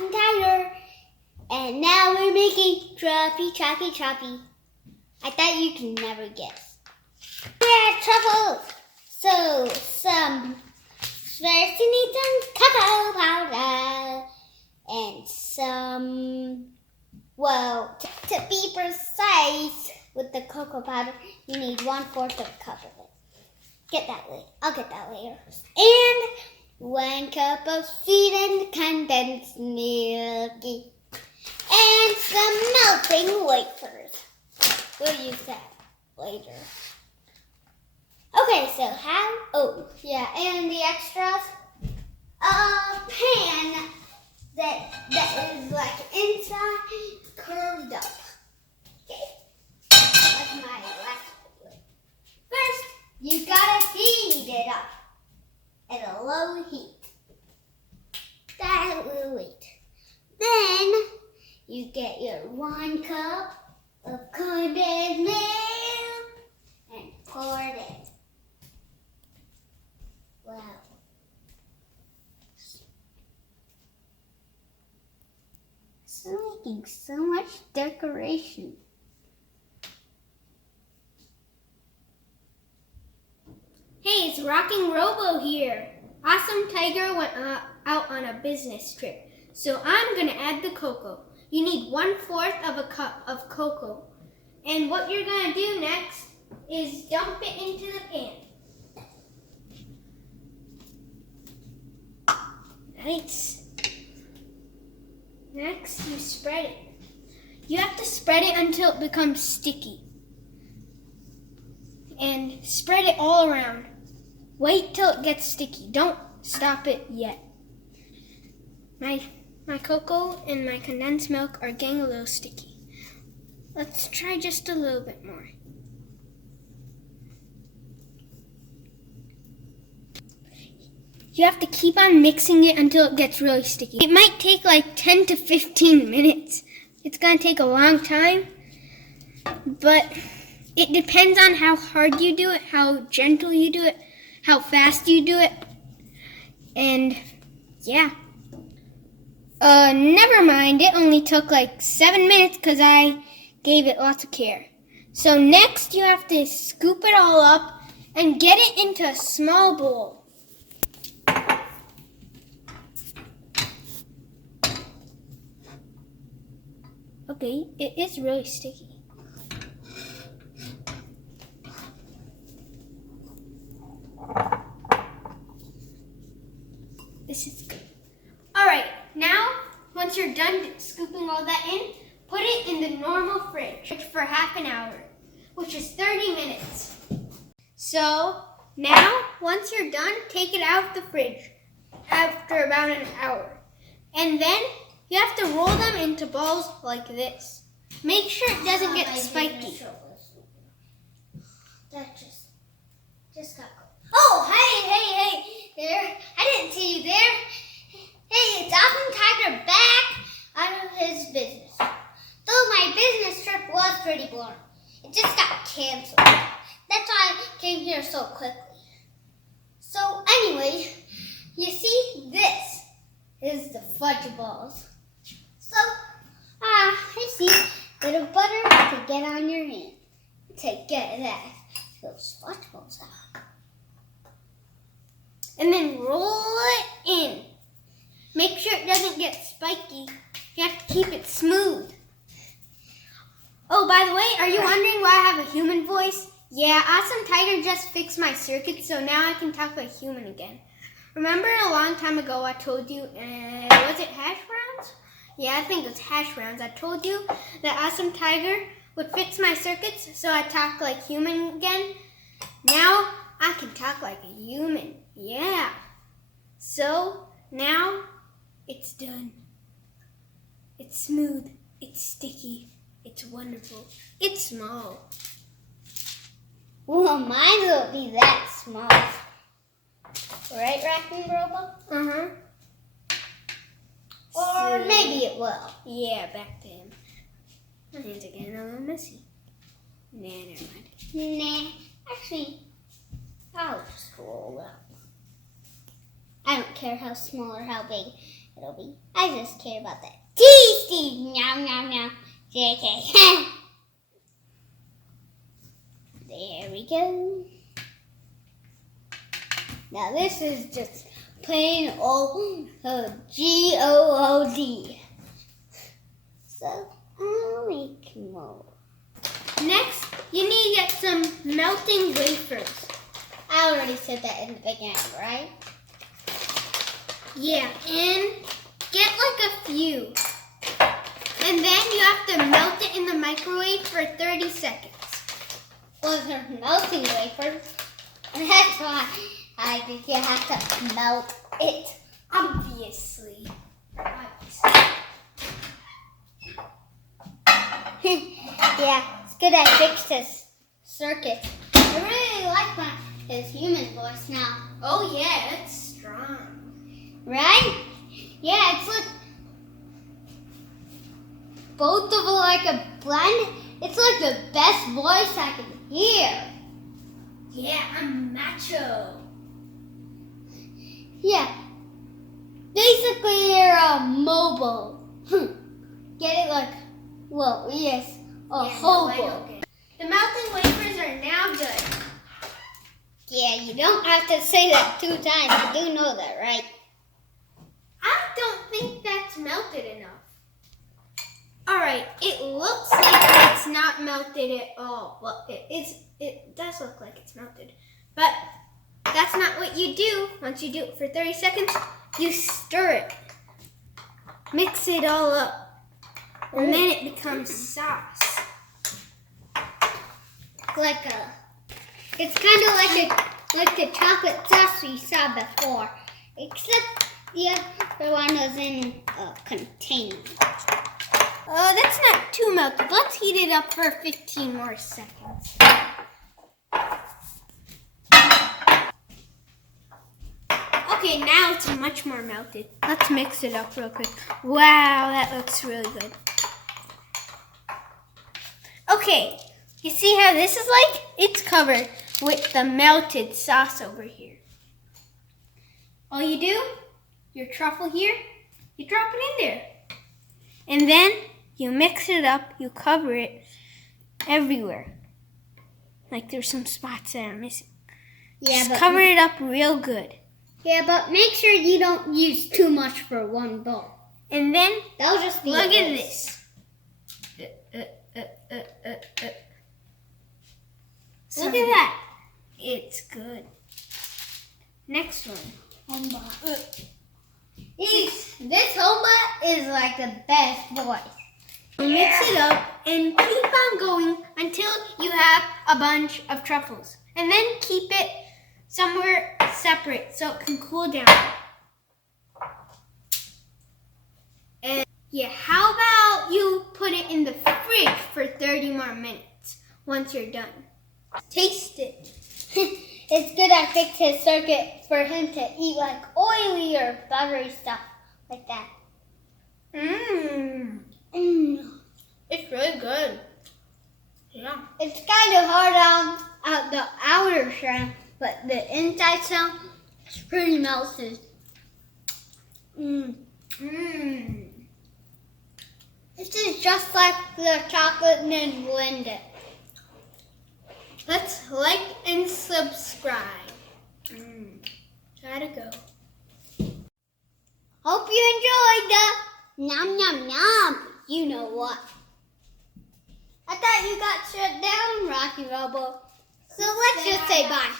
Awesome Tiger. And now we're making Truffy, Truffy, Truffy. I thought you can never guess. Yeah, Truffles. So, first you need some cocoa powder. And some, well, to be precise with the cocoa powder, you need 1/4 of a cup of it. Get that later. I'll get that later. And 1 cup of sweetened condensed milk. And some melting wafers. We'll use that later. Okay, so how? Oh, yeah, and the extras. A pan that is like inside curved up. Okay, that's my last video. First, you gotta heat it up at a low heat. That will wait. Then you get your 1 cup of condensed milk and pour it in. Wow. So making so much decoration. Hey, it's Rocking Robo here. Awesome Tiger went out on a business trip, so I'm gonna add the cocoa. You need 1/4 of a cup of cocoa. And what you're gonna do next is dump it into the pan. Nice. Next, you spread it. You have to spread it until it becomes sticky. And spread it all around. Wait till it gets sticky. Don't stop it yet. My cocoa and my condensed milk are getting a little sticky. Let's try just a little bit more. You have to keep on mixing it until it gets really sticky. It might take like 10 to 15 minutes. It's going to take a long time, but it depends on how hard you do it, how gentle you do it, how fast you do it, and yeah. Never mind, it only took like 7 minutes because I gave it lots of care. So next you have to scoop it all up and get it into a small bowl. Okay, it is really sticky. This is good. Alright, now once you're done scooping all that in, put it in the normal fridge for half an hour, which is 30 minutes. So now, once you're done, take it out of the fridge after about an hour. And then you have to roll them into balls like this. Make sure it doesn't get spiky. That just got cold. Oh, hey there. I didn't see you there. Hey, it's Awesome Tiger back out of his business. Though my business trip was pretty boring. It just got canceled. That's why I came here so quickly. So anyway, you see, this is the fudge balls. So, I see bit of butter to get on your hand. To get those fudge balls out. And then roll it in. Make sure it doesn't get spiky. You have to keep it smooth. Oh, by the way, are you wondering why I have a human voice? Yeah, Awesome Tiger just fixed my circuit, so now I can talk like human again. Remember a long time ago I told you, was it hash browns? Yeah, I think it was hash browns. I told you that Awesome Tiger would fix my circuits so I talk like human again. Now I can talk like a human. Yeah. So now it's done. It's smooth. It's sticky. It's wonderful. It's small. Well, mine won't be that small. Right, Raccoon Robo? Uh-huh. Or maybe it will. Yeah, back to him. My hands are getting a little messy. Nah, never mind. Nah, actually, I'll just roll up. I don't care how small or how big it'll be. I just care about that tasty. Nom nom nom. JK. There we go. Now this is just plain old G-O-O-D. So I'll make more. Next, you need to get some melting wafers. I already said that in the beginning, right? Yeah, and get like a few. And then you have to melt it in the microwave for 30 seconds. Well, they're melting wafers. That's why I think you have to melt it. Obviously. Yeah, it's good I fixed this circuit. I really like his human voice now. Oh yeah, it's strong. Right? Yeah, it's like both of them like a blend. It's like the best voice I can hear. Yeah, I'm macho. Yeah. Basically, you're mobile. Get it like, well, yes, hobo. The melting wafers are now good. Yeah, you don't have to say that 2 times. You do know that, right? I don't think that's melted enough. Alright, it looks like it's not melted at all. Well, it does look like it's melted. But that's not what you do. Once you do it for 30 seconds, you stir it. Mix it all up. And then it becomes sauce. It's kind of like the chocolate sauce we saw before, except the other one was in a container. That's not too melted. Let's heat it up for 15 more seconds. Okay, now it's much more melted. Let's mix it up real quick. Wow, that looks really good. Okay, you see how this is like? It's covered with the melted sauce over here. All you do, your truffle here, you drop it in there. And then you mix it up, you cover it everywhere. Like there's some spots that are missing. Yeah, Just but cover it up real good. Yeah, but make sure you don't use too much for one bowl. And then That'll just be look a at waste. this. Look at that. It's good. Next one. This Homba is like the best voice. Mix it up and keep on going until you have a bunch of truffles. And then keep it somewhere separate so it can cool down. And yeah, how about you put it in the fridge for 30 more minutes once you're done. Taste it. It's good I fixed his circuit for him to eat like oily or buttery stuff like that. It's really good. Yeah. It's kind of hard on the outer shell, but the inside shell is pretty melted. This is just like the chocolate and then blend it. Let's like and subscribe. Gotta go. Hope you enjoyed the nom nom nom. You know what? I thought you got shut down, Rocky Robo. So let's just say bye.